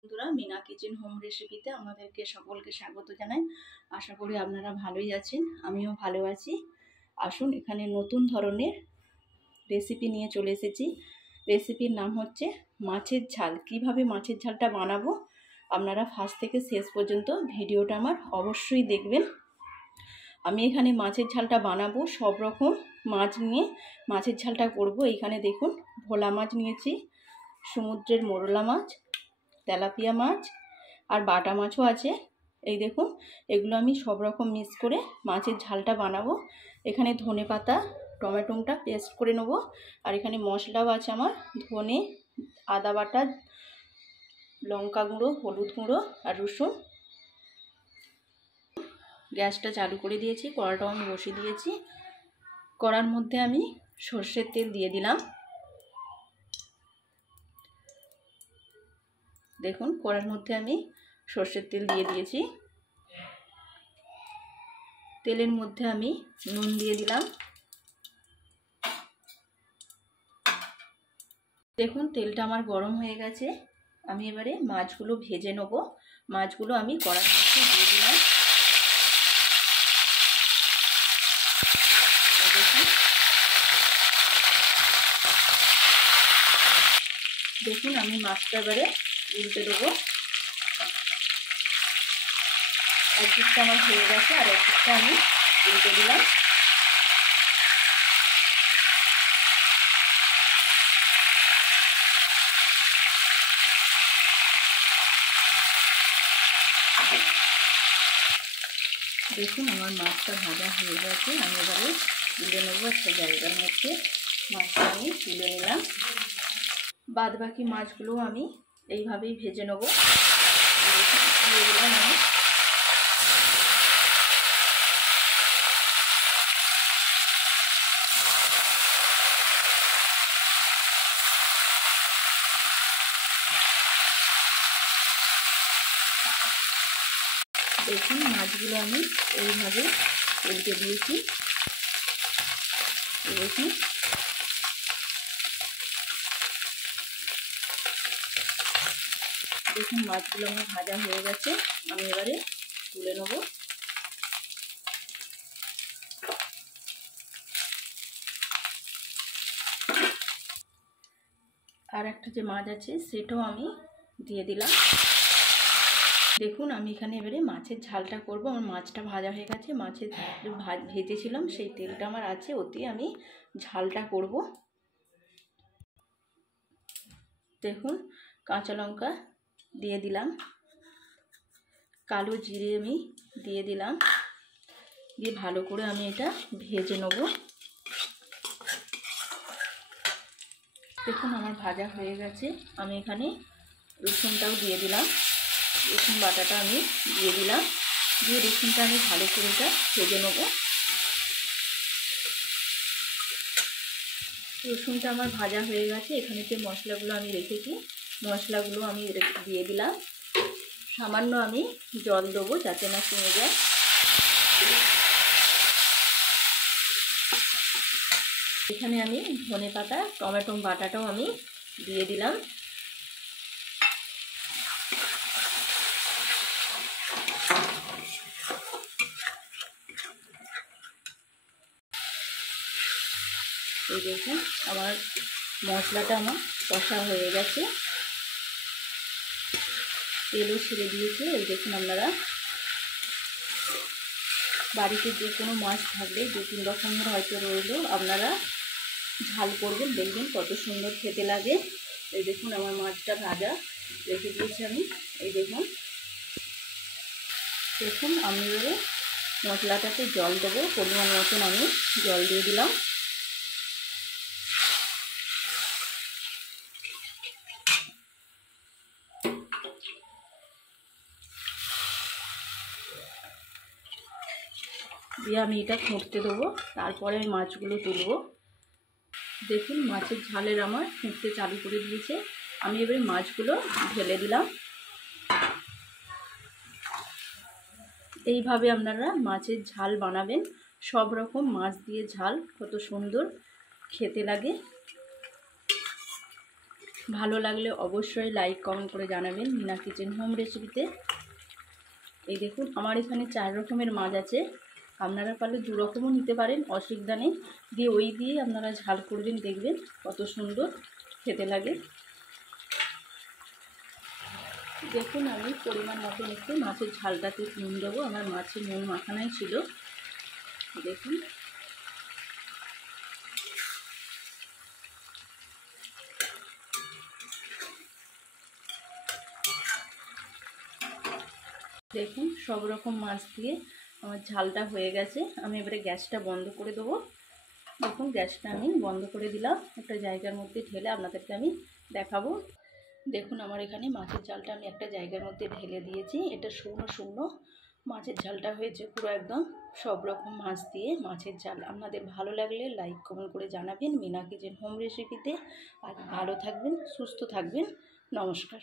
বন্ধুরা, Mina kitchen home রেসিপিতে আমাদেরকে সকলকে স্বাগত জানাই। আশা করি আপনারা ভালোই আছেন, আমিও ভালো আছি। আসুন, এখানে নতুন ধরনের রেসিপি নিয়ে চলে এসেছি। রেসিপির নাম হচ্ছে মাছের ঝাল। কিভাবে মাছের ঝালটা বানাবো আপনারা ফার্স্ট থেকে শেষ পর্যন্ত ভিডিওটা আমার অবশ্যই দেখবেন। আমি এখানে মাছের ঝালটা বানাবো, সব রকম মাছ নিয়ে মাছের ঝালটা করব। এখানে দেখুন, ভোলা মাছ নিয়েছি, সমুদ্রের মোরলা মাছ, তেলাপিয়া মাছ আর বাটা মাছও আছে। এই দেখুন, এগুলো আমি সব রকম মিক্স করে মাছের ঝালটা বানাবো। এখানে ধনে পাতা, টমেটোটা পেস্ট করে নেবো। আর এখানে মশলাও আছে আমার, ধনে, আদা বাটা, লঙ্কা গুঁড়ো, হলুদ গুঁড়ো আর রসুন। গ্যাসটা চালু করে দিয়েছি, কড়াটাও আমি বসিয়ে দিয়েছি। কড়ার মধ্যে আমি সর্ষের তেল দিয়ে দিলাম। দেখুন, কড়ার মধ্যে আমি সর্ষের তেল দিয়ে দিয়েছি। তেলের মধ্যে আমি নুন দিয়ে দিলাম। দেখুন, তেলটা আমার গরম হয়ে গেছে। আমি এবারে মাছগুলো ভেজে নেব। মাছগুলো আমি কড়ার মধ্যে দিয়ে দিলাম। দেখুন, আমি মাছটা এবারে উল্টে দেবো। একদিকটা আমার হয়ে গেছে আর একদিকটা আমি উল্টে দিলাম। দেখুন, আমার মাছটা ভাজা হয়ে গেছে। আমি এবারে তুলে নেবো একটা জায়গার মধ্যে। মাছটা আমি তুলে নিলাম। বাদ বাকি মাছগুলো আমি এইভাবেই ভেজে নেবো। দিয়ে দিলাম আমি। দেখুন, মাছগুলো আমি এইভাবে উল্টে দিয়েছি। দেখুন, দেখুন মাছগুলো আমার ভাজা হয়ে গেছে। আমি এবারে তুলে নেব। আর একটা যে মাছ আছে সেটাও আমি দিয়ে দিলাম। দেখুন, আমি এখানে এবারে মাছের ঝালটা করব। আমার মাছটা ভাজা হয়ে গেছে। মাছের ভেজেছিলাম সেই তেলটা আমার আছে, ওতে আমি ঝালটা করব। দেখুন, কাঁচা লঙ্কা দিয়ে দিলাম, কালো জিরে আমি দিয়ে দিলাম, দিয়ে ভালো করে আমি এটা ভেজে নেব। দেখুন, আমার ভাজা হয়ে গেছে। আমি এখানে রসুনটাও দিয়ে দিলাম। রসুন বাটাটা আমি দিয়ে দিলাম, দিয়ে রসুনটা আমি ভালো করে এটা ভেজে নেব। রসুনটা আমার ভাজা হয়ে গেছে। এখানে যে মশলাগুলো আমি রেখেছি মশলাগুলো আমি দিয়ে দিলাম। সামান্য আমি জল দেবো যাতে না কমে যায়। এখানে আমি ধনে পাতা, টমেটো বাটাটাও আমি দিয়ে দিলাম। এই দেখুন, আমার মশলাটা আমার কষা হয়ে গেছে, তেলও ছেড়ে দিয়েছে। এই দেখুন, আপনারা বাড়িতে যে কোনো মাছ থাকলে 2-3 রকমের হয়তো রইলো, আপনারা ঝাল করবেন, দেখবেন কত সুন্দর খেতে লাগে। এই দেখুন, আমার মাছটা ভাজা রেখে দিয়েছি আমি। এই দেখুন, দেখুন আমি এবারে মশলাটাতে জল দেবো। পরিমাণ মতন আমি জল দিয়ে দিলাম। দিয়ে আমি এটা ফুটতে দেবো, তারপরে আমি মাছগুলো তুলবো। দেখুন, মাছের ঝালের আমার ফুটতে চালু করে দিয়েছে। আমি এবারে মাছগুলো ঢেলে দিলাম। এইভাবে আপনারা মাছের ঝাল বানাবেন। সব রকম মাছ দিয়ে ঝাল কত সুন্দর খেতে লাগে। ভালো লাগলে অবশ্যই লাইক কমেন্ট করে জানাবেন মিনা কিচেন হোম রেসিপিতে। এই দেখুন আমার এখানে 4 রকমের মাছ আছে, আপনারা পারলে 2 রকমও নিতে পারেন, অসুবিধা নেই। দিয়ে ওই দিয়ে আপনারা ঝাল করবেন, দেখবেন কত সুন্দর খেতে লাগে। দেখুন আমি পরিমাণ মতো একটু মাছের ঝালটাতে নুন দেবো, আমার মাছে নুন মাখানাই ছিল। দেখুন দেখুন সব রকম মাছ দিয়ে আমার ঝালটা হয়ে গেছে। আমি এবারে গ্যাসটা বন্ধ করে দেবো। দেখুন গ্যাসটা আমি বন্ধ করে দিলাম, একটা জায়গার মধ্যে ঢেলে আপনাদেরকে আমি দেখাবো। দেখুন আমার এখানে মাছের ঝালটা আমি একটা জায়গার মধ্যে ঢেলে দিয়েছি। এটা শুকনো শুকনো মাছের ঝালটা হয়েছে পুরো একদম সব রকম মাছ দিয়ে মাছের ঝাল। আপনাদের ভালো লাগলে লাইক কমেন্ট করে জানাবেন মিনা কিচেন হোম রেসিপিতে। আর ভালো থাকবেন, সুস্থ থাকবেন, নমস্কার।